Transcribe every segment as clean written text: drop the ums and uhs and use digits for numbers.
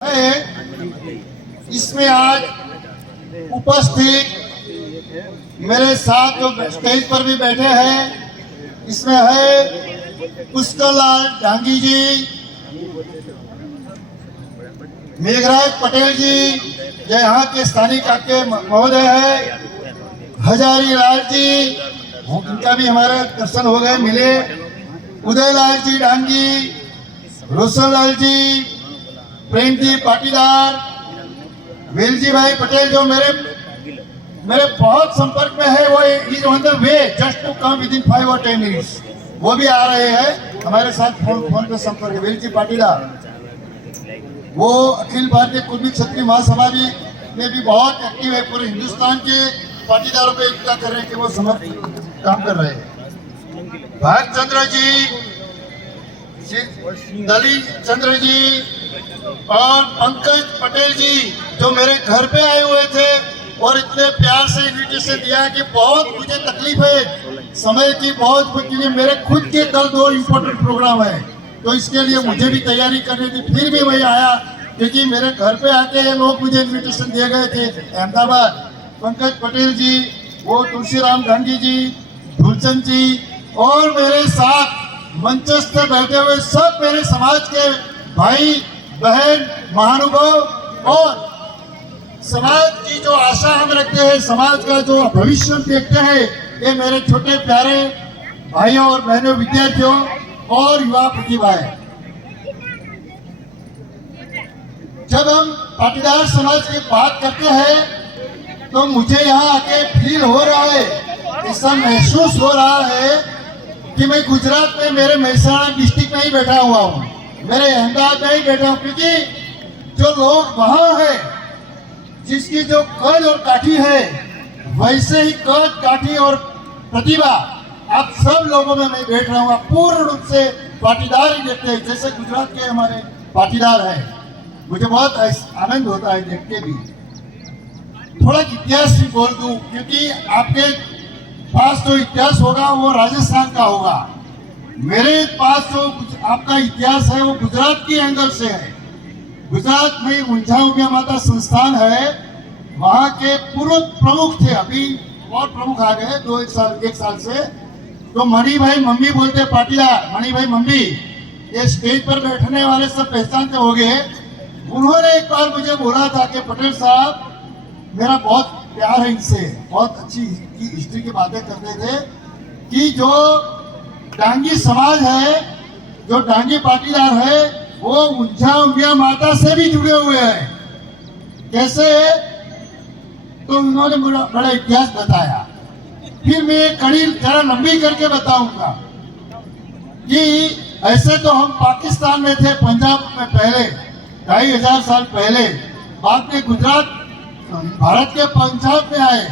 है। इसमें आज उपस्थित मेरे साथ जो स्टेज पर भी बैठे हैं, इसमें है पुष्करलाल डांगी जी, मेघराज पटेल जी, जो यहाँ के स्थानिक आपके महोदय है, हजारी लाल जी, इनका भी हमारे दर्शन हो गए, मिले, उदयलाल जी डांगी, रोशनलाल जी, प्रेम जी पाटीदार, वेलजी भाई पटेल जो मेरे बहुत संपर्क में है, वो is on the way just to come within 5 और 10 मिनट्स, वो भी आ रहे हैं हमारे साथ फोन पे संपर्क है। वेलजी पाटीदार वो अखिल भारतीय कुर्मी क्षत्रिय महासभा में भी बहुत एक्टिव है, पूरे हिंदुस्तान के पाटीदारों को एकता कर रहे हैं कि वो समर्पित काम कर रहे हैं। भारत चंद्र जी, दलित चंद्र जी और पंकज पटेल जी जो मेरे घर पे आए हुए थे और इतने प्यार से इन्विटेशन दिया कि बहुत मुझे तकलीफ है समय की, बहुत क्योंकि मेरे खुद के कल 2 इम्पोर्टेंट प्रोग्राम है, तो इसके लिए मुझे भी तैयारी करनी थी, फिर भी मैं आया क्योंकि मेरे घर पे आके ये लोग मुझे इन्विटेशन दिए गए थे। अहमदाबाद पंकज पटेल जी, वो तुलसीराम गांधी जी, धुलचंद जी और मेरे साथ मंचस्थ बैठे हुए सब मेरे समाज के भाई बहन महानुभाव और समाज की जो आशा हम रखते हैं, समाज का जो भविष्य हम देखते हैं, ये मेरे छोटे प्यारे भाइयों और बहनों, विद्यार्थियों और युवा प्रतिभाएं। जब हम पाटीदार समाज की बात करते हैं तो मुझे यहाँ आके फील हो रहा है, ऐसा महसूस हो रहा है कि मैं गुजरात में मेरे महसाणा डिस्ट्रिक्ट में ही बैठा हुआ हूँ, मेरे अहमदाबाद में ही बैठा हूँ, क्योंकि जो लोग वहां है, जिसकी जो कद और काठी है, वैसे ही कद काठी और प्रतिभा आप सब लोगों में मैं बैठ रहा हूँ। पूर्ण रूप से पाटीदार ही देखते हैं, जैसे गुजरात के हमारे पाटीदार हैं। मुझे बहुत आनंद होता है देख के भी। थोड़ा इतिहास भी बोल दूं, क्योंकि आपके पास जो इतिहास होगा वो राजस्थान का होगा, मेरे पास जो आपका इतिहास है वो गुजरात की एंगल से है। गुजरात में ऊंझा उमिया माता संस्थान है, वहाँ के पूर्व प्रमुख थे, अभी और प्रमुख आ गए 1 साल से, तो मणि भाई मम्मी बोलते पाटीदार, मणि भाई मम्मी, ये स्टेज पर बैठने वाले सब पहचानते हो गए। उन्होंने एक बार मुझे बोला था कि पटेल साहब, मेरा बहुत प्यार है इनसे, बहुत अच्छी हिस्ट्री की बातें करते थे कि जो डांगी समाज है, जो डांगी पाटीदार है, वो ऊंझा उमिया माता से भी जुड़े हुए हैं। कैसे? तो उन्होंने बड़ा इतिहास बताया। फिर मैं एक कड़ी जरा लंबी करके बताऊंगा कि ऐसे तो हम पाकिस्तान में थे, पंजाब में पहले 2500 साल पहले, बाद में गुजरात भारत के पंजाब में आए,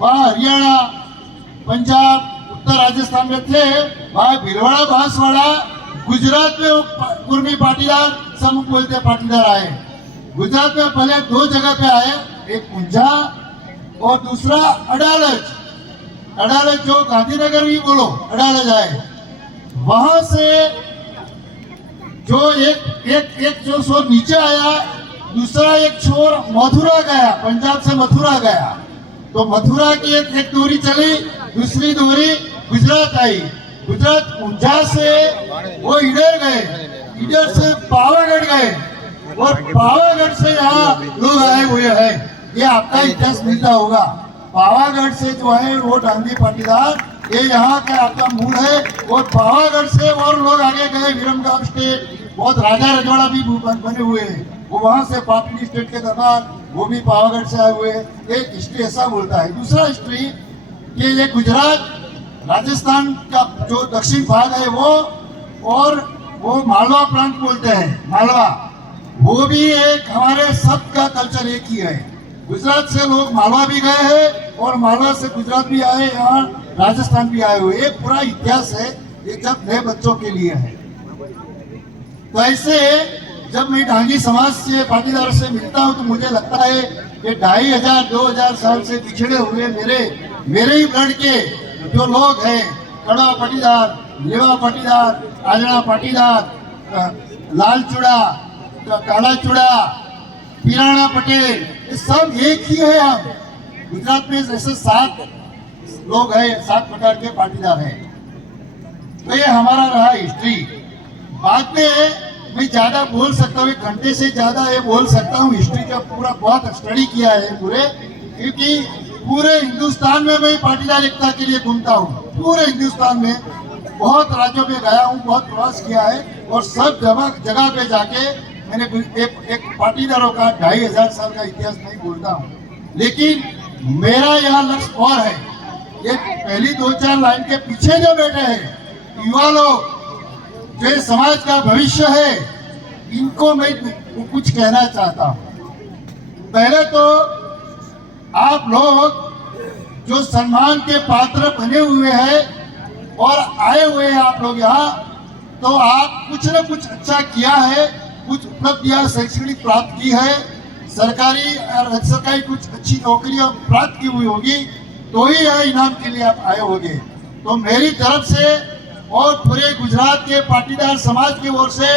वहाँ हरियाणा, पंजाब, उत्तर राजस्थान में थे, वहाँ भीलवाड़ा, बांसवाड़ा, गुजरात में कुर्मी पाटीदार, सब बोलते पाटीदार आए। गुजरात में पहले 2 जगह पे आए, एक ऊंझा और दूसरा अडालज। अडालज जो गांधीनगर भी बोलो, अडालज आए। वहां से जो एक जो छोर नीचे आया, दूसरा एक छोर मथुरा गया, पंजाब से मथुरा गया, तो मथुरा की एक दूरी चली, दूसरी दूरी गुजरात आई। गुजरात ऊंझा से वो इधर गए, इधर से पावागढ़ गए और पावागढ़ से यहाँ लोग आए हुए हैं। ये आपका इतिहास मिलता होगा। पावागढ़ से जो है वो डांगी पाटीदार, ये यहाँ का आपका मूल है, और पावागढ़ से और लोग आगे गए, विरमगाम स्टेट, बहुत राजा रजवाड़ा भी बने हुए हैं, वो वहां से पापली स्टेट के दरबार, वो भी पावागढ़ से आए हुए हैं। एक हिस्ट्री ऐसा बोलता है। दूसरा हिस्ट्री कि ये गुजरात, राजस्थान का जो दक्षिण भाग है वो, और वो मालवा प्रांत बोलते हैं, मालवा, वो भी एक हमारे सबका कल्चर एक ही है। गुजरात से लोग मालवा भी गए हैं और मालवा से गुजरात भी आए, यहाँ राजस्थान भी आए हुए। एक पूरा इतिहास है, ये जब नए बच्चों के लिए है। तो ऐसे जब मैं डांगी समाज से, पाटीदार से मिलता हूँ, तो मुझे लगता है कि 2500-2000 साल से पिछड़े हुए मेरे ही ब्लड के जो लोग हैं, कड़वा पाटीदार, लेवा पाटीदार, आजड़ा पाटीदार, लालचूड़ा, काला चूड़ा, पीराणा पटेल, ये सब एक ही है। हम गुजरात में ऐसे 7 लोग हैं, 7 प्रकार के पाटीदार हैं। तो ये हमारा रहा हिस्ट्री। बाद में मैं ज्यादा बोल सकता हूँ, 1 घंटे से ज्यादा ये बोल सकता हूँ। हिस्ट्री का पूरा बहुत स्टडी किया है पूरे, क्योंकि पूरे हिंदुस्तान में मैं पाटीदार एकता के लिए घूमता हूँ। पूरे हिंदुस्तान में बहुत राज्यों में गया हूँ, बहुत प्रवास किया है, और सब जगह पे जाके मैंने एक पाटीदारों का 2500 साल का इतिहास नहीं बोलता हूँ। लेकिन मेरा यहाँ लक्ष्य और है, ये पहली 2-4 लाइन के पीछे जो बैठे हैं युवा लोग, जो समाज का भविष्य है, इनको मैं कुछ कहना चाहता हूँ। पहले तो आप लोग जो सम्मान के पात्र बने हुए हैं और आए हुए हैं आप लोग यहाँ, तो आप कुछ न कुछ अच्छा किया है, कुछ उपलब्धियां शैक्षणिक प्राप्त की है, सरकारी और सरकारी कुछ अच्छी नौकरियां प्राप्त की हुई होगी, तो ही यह इनाम के लिए आप आए होंगे। तो मेरी तरफ से और पूरे गुजरात के पाटीदार समाज की ओर से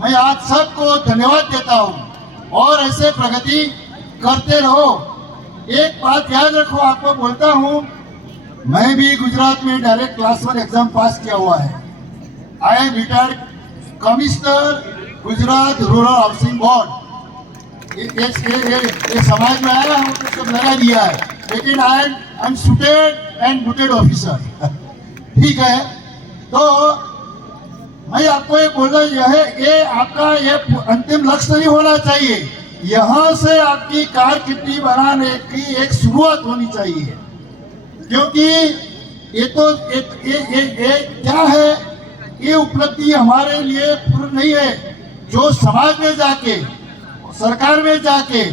मैं आप सबको धन्यवाद देता हूँ, और ऐसे प्रगति करते रहो। एक बात याद रखो, आपको बोलता हूँ, मैं भी गुजरात में डायरेक्ट क्लास 1 एग्जाम पास किया हुआ है। I am retired commissioner Gujarat rural housing board. ये समाज में आया हूँ तो सब लगा दिया है, लेकिन I am unsuited and booted officer. ठीक है, तो मैं आपको ये बोल रहा ये आपका ये अंतिम लक्ष्य नहीं होना चाहिए। यहाँ से आपकी कारकिर्दी बनाने की एक शुरुआत होनी चाहिए, क्योंकि ये तो ये क्या है, ये उपलब्धि हमारे लिए पूर्ण नहीं है। जो समाज में जाके, सरकार में जाके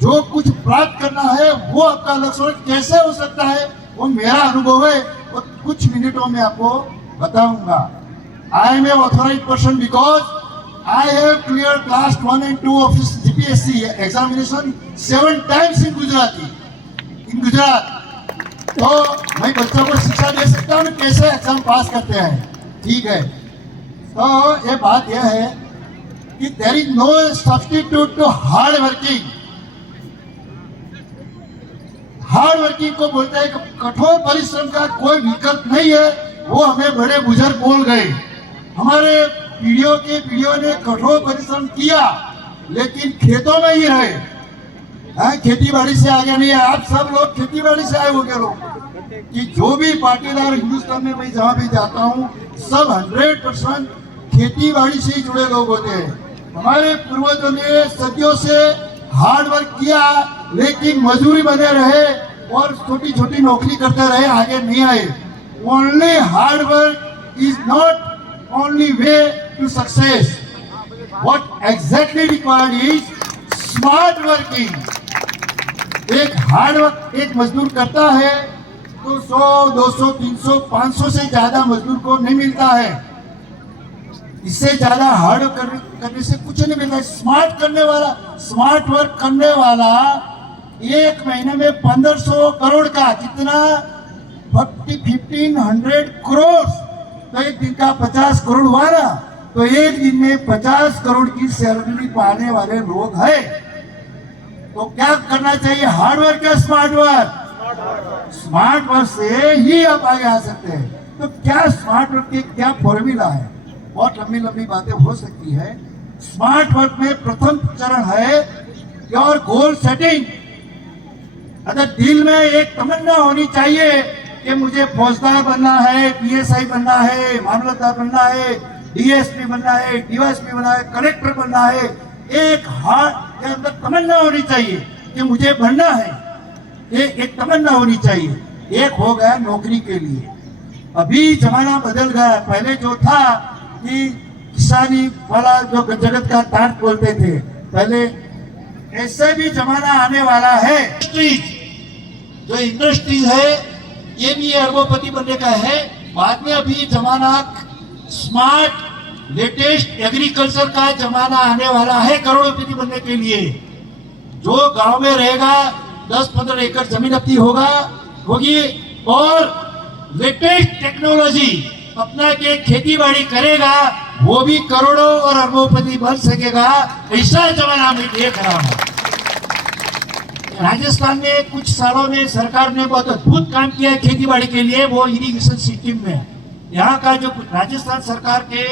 जो कुछ प्राप्त करना है, वो आपका लक्ष्य कैसे हो सकता है, वो मेरा अनुभव है, वो कुछ मिनटों में आपको बताऊंगा। I am a authorised person because I have cleared class 1 and 2 of GPSC examination 7 times in Gujarat. तो मैं बच्चों को शिक्षा दे सकता हूँ कैसे एग्जाम पास करते हैं। ठीक है, तो ये बात यह है कि there is no substitute to hard working. Hard working को बोलते हैं कि कठोर परिश्रम का कोई विकल्प नहीं है। वो हमें बड़े बुजुर्ग बोल गए। हमारे पीढ़ियों ने कठोर परिश्रम किया, लेकिन खेतों में ही रहे। खेती बाड़ी से आगे नहीं है। आप सब लोग खेती बाड़ी से आए होंगे लोग, कि जो भी पाटीदार हिंदुस्तान में मैं जहाँ भी जाता हूँ, सब 100% खेती बाड़ी से ही जुड़े लोग होते हैं। हमारे पूर्वजों ने सदियों से हार्ड वर्क किया, लेकिन मजदूरी बने रहे और छोटी छोटी नौकरी करते रहे, आगे नहीं आए। Only hard work is not only way to success. What exactly required is smart working. एक हार्ड वर्क एक मजदूर करता है तो 100, 200, 300, 500 से ज्यादा मजदूर को नहीं मिलता है। इससे ज्यादा हार्ड करने से कुछ नहीं मिलता। स्मार्ट वर्क करने वाला एक महीने में 1500 करोड़ का, कितना 1500 करोड़, तो एक दिन का 50 करोड़ हुआ ना, तो एक दिन में 50 करोड़ की सैलरी पाने वाले लोग हैं। तो क्या करना चाहिए, हार्ड वर्क या स्मार्ट वर्क? स्मार्ट वर्क से ही आप आगे आ सकते हैं। तो क्या स्मार्ट वर्क की क्या फॉर्मूला है? बहुत लंबी लंबी बातें हो सकती है। स्मार्ट वर्क में प्रथम चरण है योर गोल सेटिंग। अगर दिल में एक तमन्ना होनी चाहिए कि मुझे फौजदार बनना है, पीएसआई बनना है, मामलतदार बनना है, डीएसपी बनना है, डीवाईएसपी बनना है, कलेक्टर बनना है, एक हार्ट के अंदर तमन्ना होनी चाहिए कि मुझे बनना है। एक तमन्ना होनी चाहिए। एक हो गया नौकरी के लिए। अभी जमाना बदल गया। पहले जो था कि किसानी वाला जो जगत का ताट बोलते थे, पहले ऐसे भी जमाना आने वाला है। जो इंडस्ट्रीज है ये भी अरबोपति बनने का है। बाद में अभी जमाना स्मार्ट लेटेस्ट एग्रीकल्चर का जमाना आने वाला है करोड़पति बनने के लिए। जो गांव में रहेगा 10-15 एकड़ जमीन अपनी होगी और लेटेस्ट टेक्नोलॉजी अपना के खेती बाड़ी करेगा वो भी करोड़ों और अरबोपति बन सकेगा, ऐसा जमाना मैं देख रहा हूँ। राजस्थान में कुछ सालों में सरकार ने बहुत अद्भुत काम किया है खेती बाड़ी के लिए, वो इरिगेशन सिस्टम में। यहाँ का जो राजस्थान सरकार के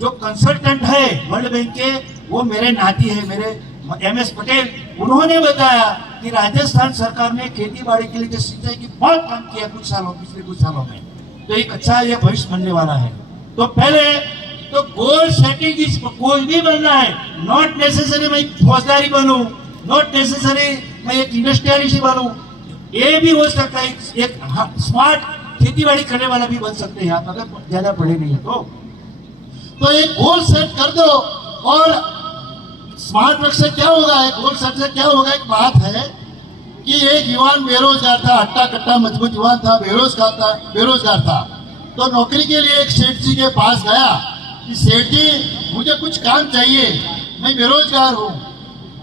जो कंसल्टेंट है वर्ल्ड बैंक के, वो मेरे नाती है, मेरे MS पटेल। उन्होंने बताया कि राजस्थान सरकार ने खेती बाड़ी के लिए जो सिंचाई की बहुत काम किया पिछले कुछ सालों में, तो एक अच्छा ये भविष्य बनने वाला है। तो पहले तो गोल सेटिंग इज, कोई भी बनना है, नॉट नेसेसरी मैं फौजदारी बनूं, नॉट नेसेसरी मैं एक इंडस्ट्रियलिस्ट बनूं, ये भी हो सकता है। एक स्मार्ट खेती बाड़ी करने वाला भी बन सकते हैं आप, अगर ज्यादा पढ़े नहीं है तो एक गोल सेट कर दो। और स्मार्ट वर्क से क्या होगा, एक गोल सेट से क्या होगा, एक बात है कि एक युवान बेरोजगार था, हट्टा कट्टा मजबूत युवान था, बेरोजगार था। तो नौकरी के लिए एक सेठ जी के पास गया कि सेठ जी मुझे कुछ काम चाहिए, मैं बेरोजगार हूँ।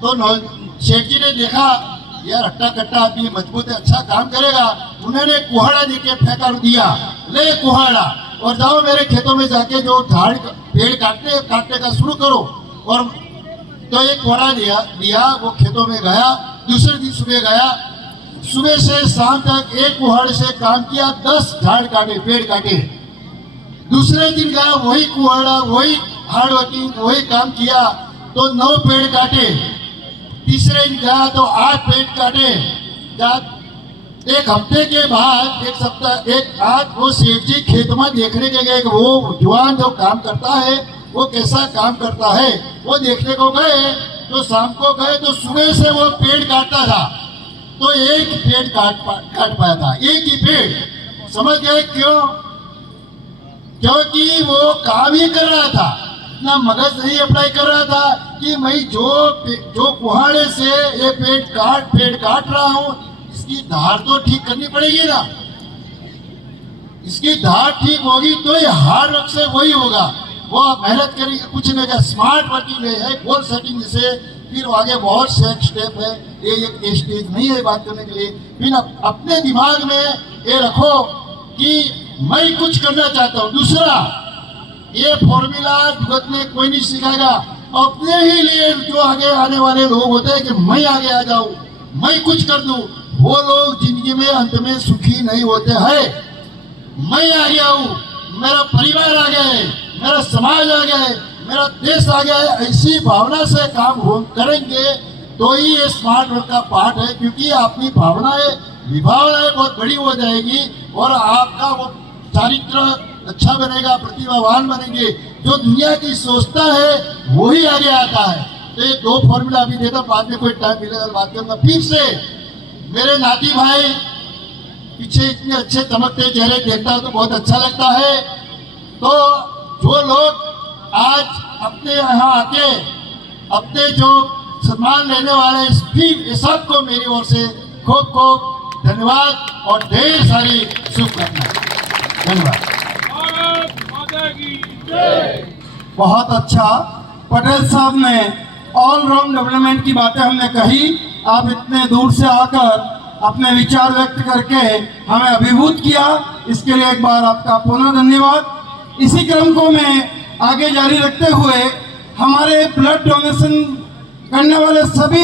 तो सेठ जी ने देखा यार हट्टा कट्टा आदमी मजबूत है, अच्छा काम करेगा। उन्होंने कुहाड़ा देके फेंका दिया, ले कुहाड़ा और जाओ मेरे खेतों में जाके जो झाड़ पेड़ काटने का शुरू करो। और तो एक कुहाड़ा दिया, वो खेतों में गया। दूसरे दिन सुबह गया, सुबह से शाम तक एक कुहाड़े से काम किया, 10 झाड़ काटे, पेड़ काटे। दूसरे दिन गया, वही कुहाड़ा, वही हार्ड वर्किंग, वही काम किया तो 9 पेड़ काटे। तीसरे दिन गया तो 8 पेड़ काटे। एक हफ्ते के बाद, एक सप्ताह, एक आज वो सेठ जी खेत में देखने के गए, वो जवान जो काम करता है वो कैसा काम करता है वो देखने को गए। तो शाम को गए तो सुबह से वो पेड़ काटता था, तो एक पेड़ काट पाया था, एक ही पेड़। समझ गए क्यों? क्योंकि वो काम ही कर रहा था, इतना मगज नहीं अप्लाई कर रहा था कि मैं जो कुहाड़े से ये पेड़ काट रहा हूँ, इसकी धार तो ठीक करनी पड़ेगी ना। इसकी धार ठीक होगी तो ये हार्ड वर्क से वही होगा। वो आप मेहनत करेंगे, कुछ नहीं का स्मार्ट वर्किंग है, गोल सेटिंग से फिर आगे बहुत से स्टेप है। ये एक स्टेज नहीं है बात करने के लिए। फिर अपने दिमाग में ये रखो कि मैं कुछ करना चाहता हूँ। दूसरा, ये फॉर्मूला जगत में कोई नहीं सिखाएगा, अपने ही लिए जो आगे आने वाले लोग होते हैं कि मैं आगे आ जाऊं, मैं कुछ कर दूं, वो लोग जिंदगी में अंत में सुखी नहीं होते हैं। मैं आ गया हूँ, मेरा परिवार आ गया है, मेरा समाज आ गया है, मेरा देश आ गया है, ऐसी भावना से काम करेंगे तो ही ये स्मार्ट वर्क का पार्ट है। क्योंकि अपनी विभावनाएं बहुत बड़ी हो जाएगी और आपका वो चारित्र अच्छा बनेगा, प्रतिभावान बनेंगे। जो दुनिया की सोचता है वही आगे आता है। तो ये 2 फॉर्मूला अभी देता, बाद में कोई टाइम मिलेगा बात करूंगा। फिर से मेरे नाती भाई पीछे इतने अच्छे चमकते चेहरे देखता हूं तो बहुत अच्छा लगता है। तो जो लोग आज अपने यहाँ आके अपने जो सम्मान लेने वाले फिर सबको मेरी ओर से खूब खूब धन्यवाद और ढेर सारी शुभकामनाएं। धन्यवाद। बहुत अच्छा पटेल साहब ने ऑल राउंड डेवलपमेंट की बातें हमने कही। आप इतने दूर से आकर अपने विचार व्यक्त करके हमें अभिभूत किया, इसके लिए एक बार आपका पुनः धन्यवाद। इसी क्रम को मैं आगे जारी रखते हुए हमारे ब्लड डोनेशन करने वाले सभी